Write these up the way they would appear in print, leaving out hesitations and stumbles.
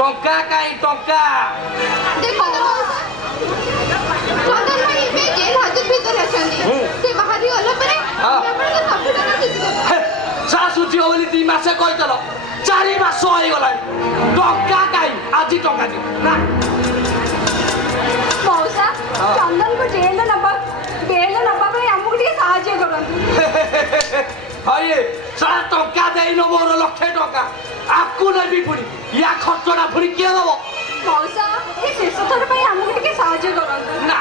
टंका काई टंका देखो चंदन भाई में जेल हाजत भीतर अछंती से बाहरी गला परे आपण तो सब टका दिस सासुजी होली 2 मास कहतलो 4 मास होई गला टंका काई आज टंका दे ना मौसा चंदन को जेल नबा पे हमको टिके सहाय्य करन हाय सारा टंका देई न मोर लक्ष टंका आपको नहीं भी पुणी या खर्चना पुणी किए दब मौसा ये शेष थर पे हमको टिके सहाय्य करन ना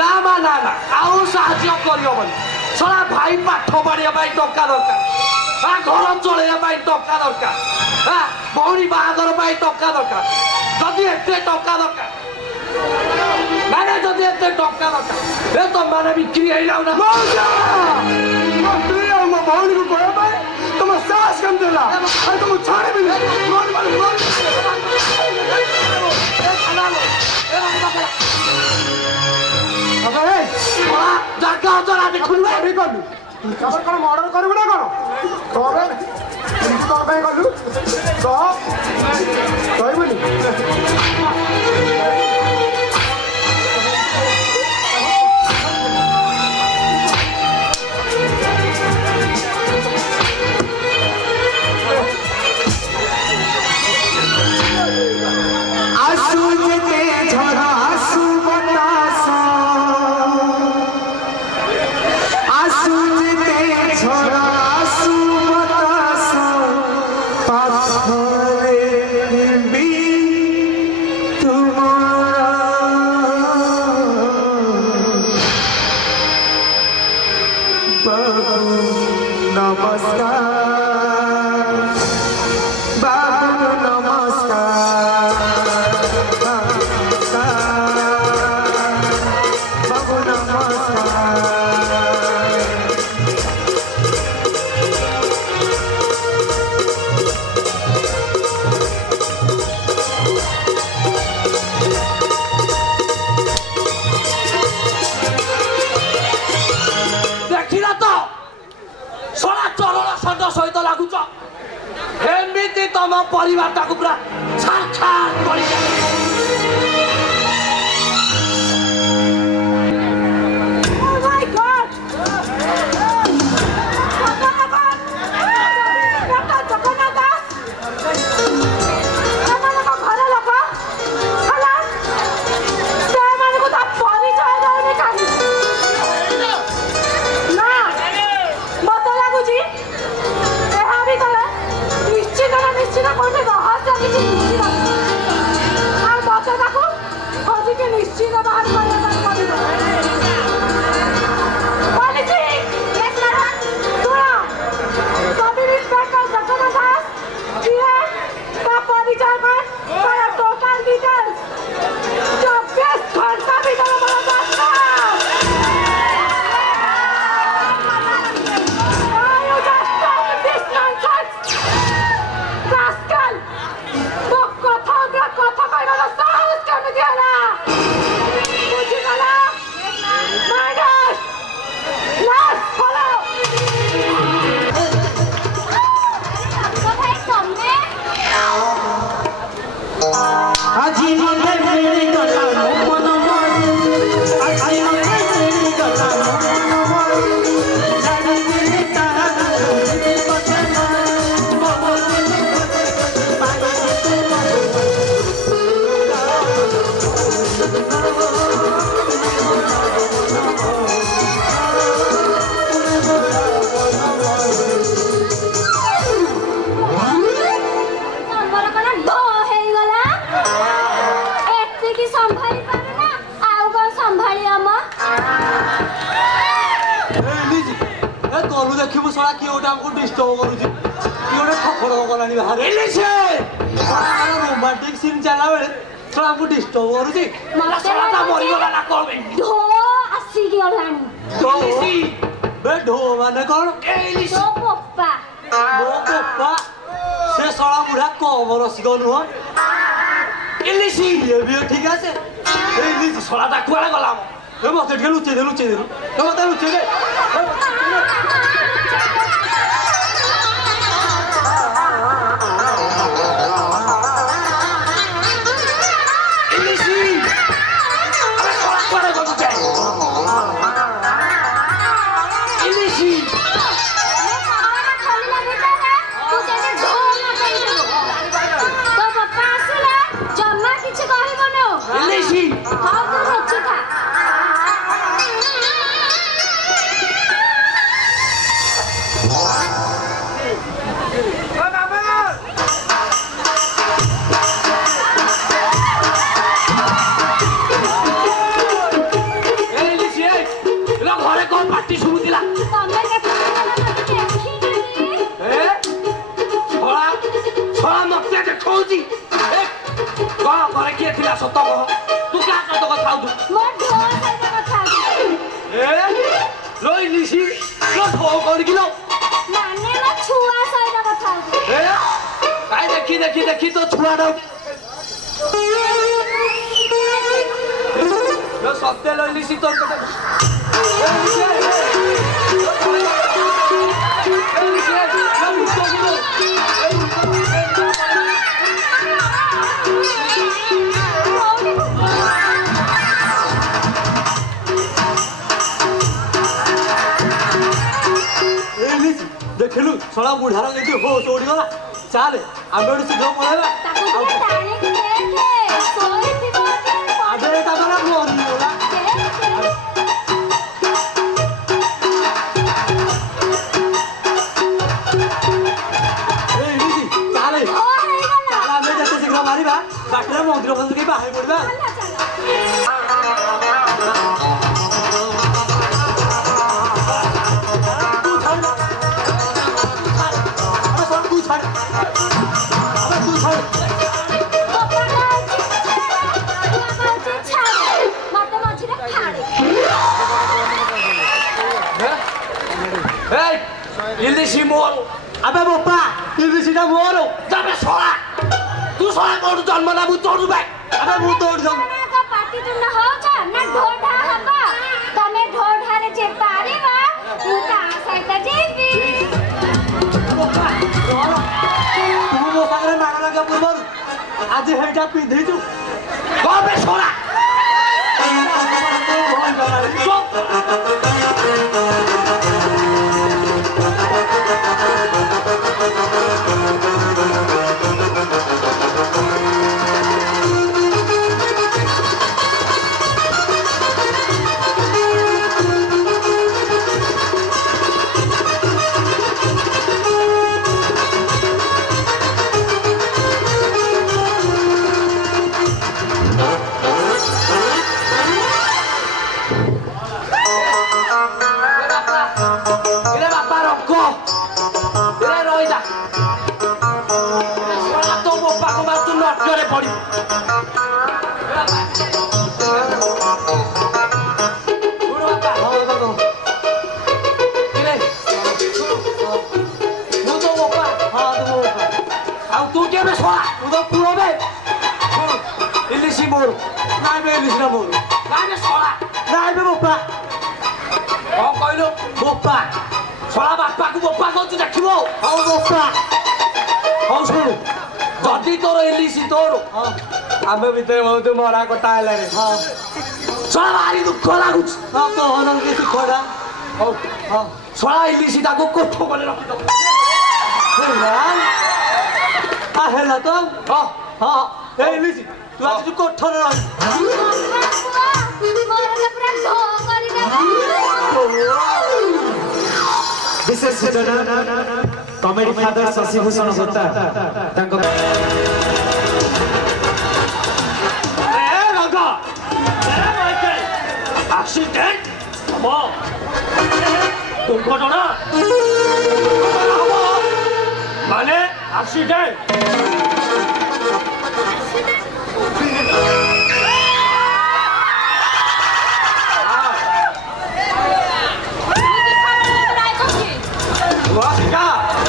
ना मा ना ना आउ सहाय्य करियो बनी सारा भाई पाठ पढ़िया पाई टंका दरकार घर चलैया पाई टंका दरकार भौणी बाहागर पाई टंका दरकार जदि एते टंका दरकार मैंने जदि एते टंका दरकार ए तो माने बिक्री हे जाऊ ना मौसा म भौणी को कहबा भाई तुम सास कम देला अरे तुम छाड़े भी नहीं मोर अबे जागा जरा देखुन अभी कलु खबर कौन मर्डर करबु ना कौन तबे तो भाई कलु तो कहबुनी तम परिवार टाकु पूरा छाछार करि देखिबु सळा कि ओटा हमको डिस्टर्ब करूची कि ओटा थपड़ गलानी बाहर एले से रोमांटिक सीन चला बेले सळा हमको डिस्टर्ब करूची मला सळा ता मरि गला ना कोबे ढो आसी गेलानी ढो बे ढो माने कोन एली ढो पप्पा मो पप्पा से सळा बुढा कमर सिगन हो एली सी ये भी ठीक আছে एली सळा ता कुआला गला ए मते ढेलु चे दे ए मते लुचे दे ସତ କହ ତୁ କାହା ସହିତ କଥା ହଉଛୁ ମୋ ଢୋ ସହିତ କଥା ହଉଛି ଲୋ ଇଲିସି ଲୋ ଢୋ କରିକି ଲୋ ମାନେ ମୋ ଛୁଆ ସହିତ କଥା ହଉଛି କାଇଁ ଦେଖି ଦେଖି ଦେଖି ତୋ ଛୁଆଟା ଲୋ ସତ୍ୟ ଲୋ ଇଲିସି ତୋର କଥା ଦେଖିଲୁ ଶଳା ବୁଢାର ଯଦି ହୋସ ଉଡ଼ିଗଲା ଚାଲେ ଆମେ ଗୋଟେ ଶୀଘ୍ର ପଳେଇବା ତାକୁ ଟିକେ ଟାଣିକି ଦେଖେ ଶୋଇଥିବ ଆଗରେ ତାପରେ ମରିଗଲା ଚାଲେ ଆମେ ଯେତେ ଶୀଘ୍ର ମାରିବା ବାଟରେ ମନ୍ଦିର ଫନ୍ଦିର ବାହାରି ପଡିବା ଇଲିସି ମୋର ଆବେ ବୋପା ଇଲିସିଟା ମୋର ତମେ ଶଳା ତୁ ଶଳା କୋଉଠୁ ଜନ୍ମ ନା ମୁଁ ତୋଠୁ ଭାଇ ଆବେ ମୁଁ ତୋଠୁ ଜନ୍ମ ପାଟିତୁଣ୍ଡ ହଉଛ ନା ଢୋଢା ହବ ତମେ ଢୋଢାରେ ଯେ ପାରିବ ମୁଁ ତା ସହିତ ଯିବି ତୁ ମୋ ସାଙ୍ଗରେ ମାଡ଼ ଲାଗା ପୂର୍ବରୁ ଆଜି ହେଇଟା ପିନ୍ଧିଛୁ କବେ ଶଳା ଇଲିସି ମୋର ନାଇଁ ବେ ଇଲିସିଟା ମୋର ନାଇଁ ଶଳା ନାଇଁ ବେ ବୋପା କଣ କହିଲୁ ବୋପା ଶଳା ବାପାକୁ ବୋପା କହୁଛୁ ଦେଖିବ ହଉ ବୋପା ହଉ ଶୁଣୁ ଯଦି ତୋର ଇଲିସି ତୋର ଆମେ ଭିତରେ ବହୁତ ମରା କଟା ହେଲାଣି ଶଳା ଭାରି ଦୁଃଖ ଲାଗୁଛି କହନ କିଛି ଖରା ହଉ ଶଳା ଇଲିସିଟାକୁ କୋଠ କରି ରଖିଦବ ହେଲା ତ ହଁ ହଁ ଏ ଇଲିସି ତୁ ଆଜି କୋଠରେ ରହି विशेष सूचना कॉमेडी फादर शशिभूषण होता एक्सीडेंट दुर्घटना माने एक्सीडेंट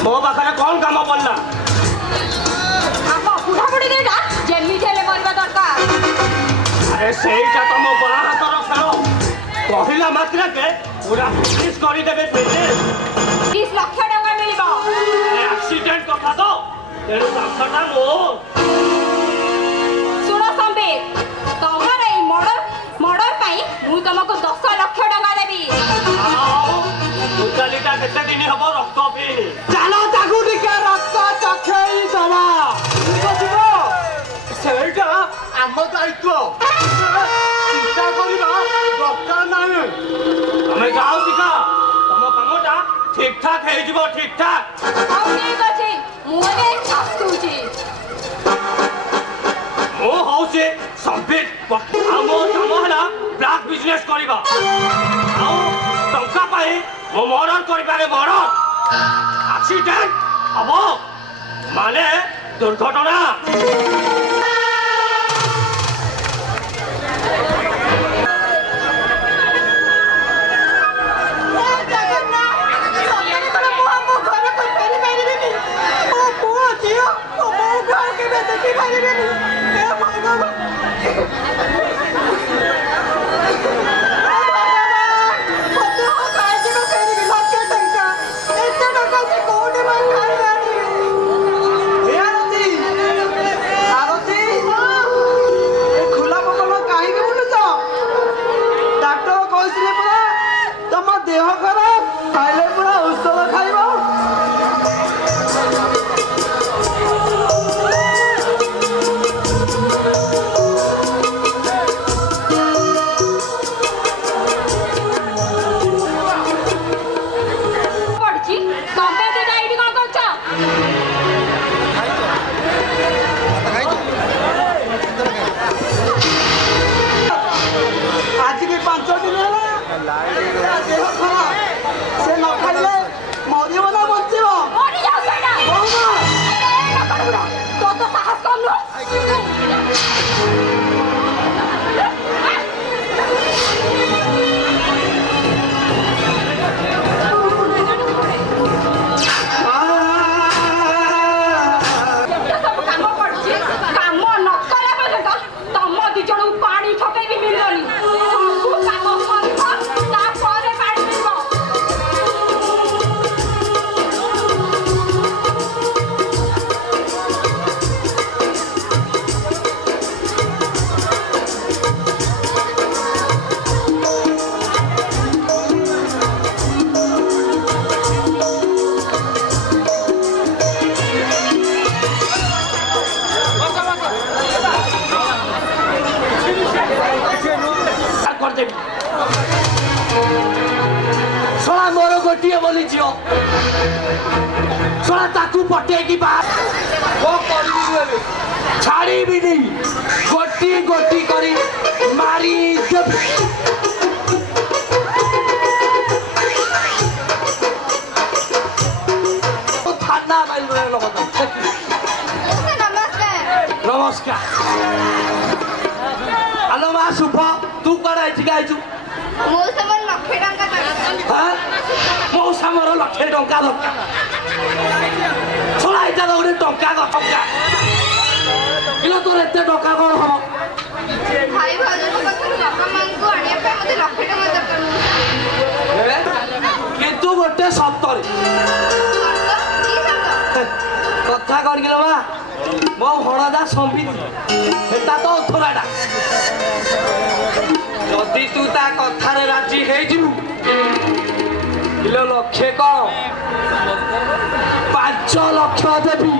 ମୋ ପାଖରେ କଣ କାମ ପଡିଲା ଆମ ବୁଢ଼ାବୁଢ଼ୀ ଦୁଇଟା ଯେମିତି ହେଲେ ମରିବା ଦରକାର ଆରେ ସେଇଟା ତମ ବାଁ ହାତର ଖେଳ କହିଲା ମାତ୍ରକେ ପୁରା ଫିନିଶ କରିଦେବେ 30 ଲକ୍ଷ ଟଙ୍କା ମିଳିବ ଆକ୍ସିଡେଣ୍ଟ କଥା ତ ତେଣୁ ଟଙ୍କାଟା ମୋ ଶୁଣ ସମ୍ବିତ ତମର ଏଇ ମର୍ଡର ପାଇଁ ମୁଁ ତମକୁ 10 ଲକ୍ଷ ଟଙ୍କା ଦେବି ଉଚାଲିଟା କେତେ ଦିନ ହବ ରକ୍ତ ପିଇନି ଚାଲ ତାକୁ ଟିକେ ରକ୍ତ ଚଖେଇ ଦବା ସେଇଟା ଆମ ଦାୟିତ୍ୱ ଚିନ୍ତା କରିବା ଦରକାର ନାହିଁ ତମେ ଯାଅ ଶିଖା ତମ କାମଟା ଠିକ ଠାକ ହେଇଯିବ ଠିକ ଠାକ ହଉ ଠିକ ଅଛି ମୁଁ ଏବେ ଆସୁଛି ମୁଁ ହଉଛି ସମ୍ବିତ ଆଉ ମୋ କାମ ହେଲା ବ୍ଲାକ୍ ବିଜନେସ୍ କରିବା ଆଉ ଟଙ୍କା ପାଇଁ ମୁଁ ମର୍ଡର କରିପାରେ ମର୍ଡର ଆକ୍ସିଡେଣ୍ଟ ହବ ମାନେ ଦୁର୍ଘଟଣା କରିବିନି ଏ ଭଗବାନ देह खराब खाइले पूरा ଔଷଧ ଖାଇବ ପଡିଛି ତମେ ଦିଟା ଏଇଠି କଣ କରୁଛ? ଆଜିକି 5 ଦିନ ହେଲା ଦେହ ଖରାପ ସେ ନ ଖାଇଲେ ମରିବ ନା ବଞ୍ଚିବ ମରିଯାଉ ସେଇଟା ତୋ ତ ସାହସ କମ୍ ନୁହଁ ସବୁ କାମ ପଡିଛି କାମ ନ କଲା ପର୍ଯ୍ୟନ୍ତ ତମ ଦି ଜଣକୁ ପାଣି ଠକେଇ ବି ମିଳିବନି ସବୁ କାମ କରିବ ତାପରେ ପାଣି ମିଳିବ କରିଦେବି ଶଳା ମୋର ଗୋଟିଏ ବୋଲି ଝିଅ ଶଳା ତାକୁ ପଟେଇକି ବାହାର କଣ କରିବି ମୁଁ ଏବେ ଛାଡ଼ିବିନି ଗୋଟି ଗୋଟି କରି ମାରି ଦେବି ଥାନା ମାରିବ ନମସ୍କାର ହ୍ୟାଲୋ ମା ଶୁଭ ତୁ କୁଆଡ଼େ ଏଠିକି ଆଇଛୁ ମଉସା ମୋର 1,00,000 ଟଙ୍କା ଦରକାର ଶଳା ଏଇଟା ଗୋଟେ ଟଙ୍କା ଟଙ୍କା କିଲୋ ତୋର ଏତେ ଟଙ୍କା କଣ ହବ କିନ୍ତୁ ଗୋଟେ ସତରେ କଥା କଣ କିଲୋ ମା ମୋ ହଳଦା ସମ୍ବିତ ସେଟା ତ ଅଥରାଟା ଯଦି ତୁ ତା କଥାରେ ରାଜି ହେଇଯିବୁ କିଲୋ 1,00,000 କଣ 5 ଲକ୍ଷ ଦେବି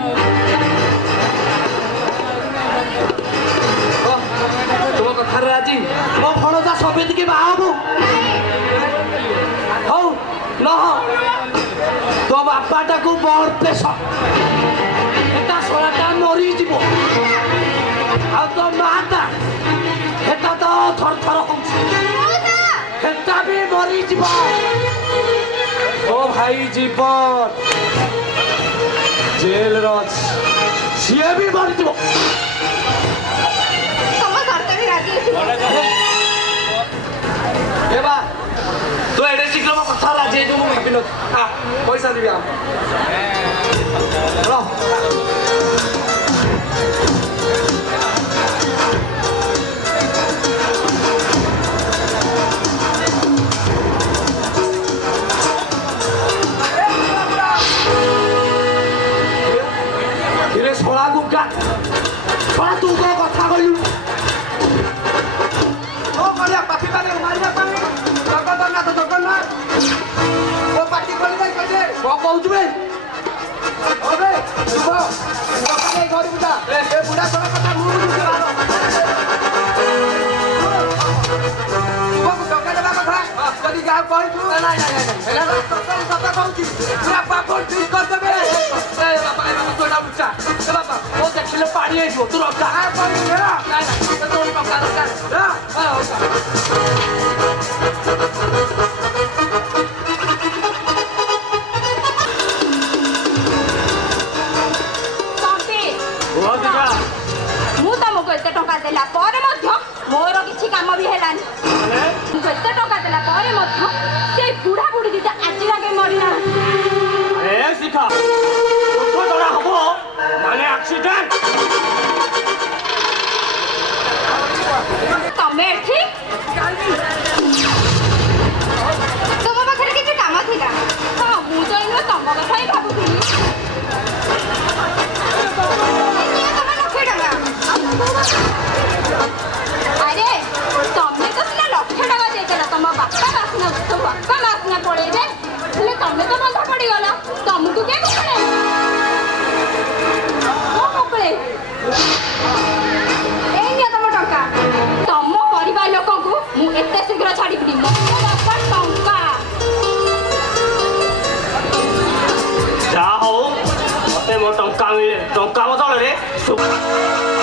ତୁମ କଥାରେ ରାଜି ମୋ ହଳଦା ସମ୍ବିତ କି ବାହା ହବୁ ହଉ ନ ତୋ ବାପାଟାକୁ ବଡ଼ ପେଶ এটা শোলাটা মরিଯିବ ଆଉ ତୋ ମାଟା এটা ତ ଥରଥର ହଉଛି এটা ବି ମରିଯିବ ଓ ଭାଇ ଜୀବନ ଜେଲର ଅଛି ସିଏ ବି ମରିଯିବ ଏ ବା ତୁ ଏଡ଼େ ଶୀଘ୍ର ମୋ କଥା ରାଜି ହେଇଯିବୁ ମୁଁ ଭାବିନଥିଲି ପଇସା ଦେବି ଆଉ ରହ ଶଳା ଗୁଗା ଶଳା ତୁ କଣ କଥା କହିଲୁ କଣ କରିବା ପାପି ପାଖରେ ମାରିବା ପାଇଁ ଜଗନ୍ନାଥ ଜଗନ୍ନାଥ ଓ ପାଟି ଖୋଲି ଯାଇ କହିଲେ କଣ କହୁଛୁ ବେ ଅବେ ଶୁଭ ସକାଳେ ଘରକୁ ଯା ଏ ବୁଢା ଶଳା କଥା ମୁଁ ବୁଝୁଛି ଶୁଭକୁ ଟଙ୍କା ଦେବା କଥା ଯଦି ଯାହା କହିଛୁ ସତ କହୁଛି ପୁରା ପାପଡ଼ ଠିକ କରିଦେବେ ବାପା ତୁ ଏଟା ବୁଝା ବାପା ମୋ ଦେଖିଲେ ପାଣି ହେଇଯିବ ତୁ ରଖା ଟଙ୍କା ଦରକାର ମୁଁ ତମକୁ ଏତେ ଟଙ୍କା ଦେଲା ପରେ ମଧ୍ୟ ମୋର କିଛି କାମ ବି ହେଲାନି ଏତେ ଟଙ୍କା ଦେଲା ପରେ ମଧ୍ୟ ସେଇ ବୁଢା ବୁଢୀ ଦିଟା ଆଜି ଯାକେ ମରିନାହାନ୍ତି ଶିଖା ଜଣା ହବ ମାନେ ଆକ୍ସିଡେଣ୍ଟ ଟଙ୍କା ମିଳେ ଟଙ୍କା ବଦଳରେ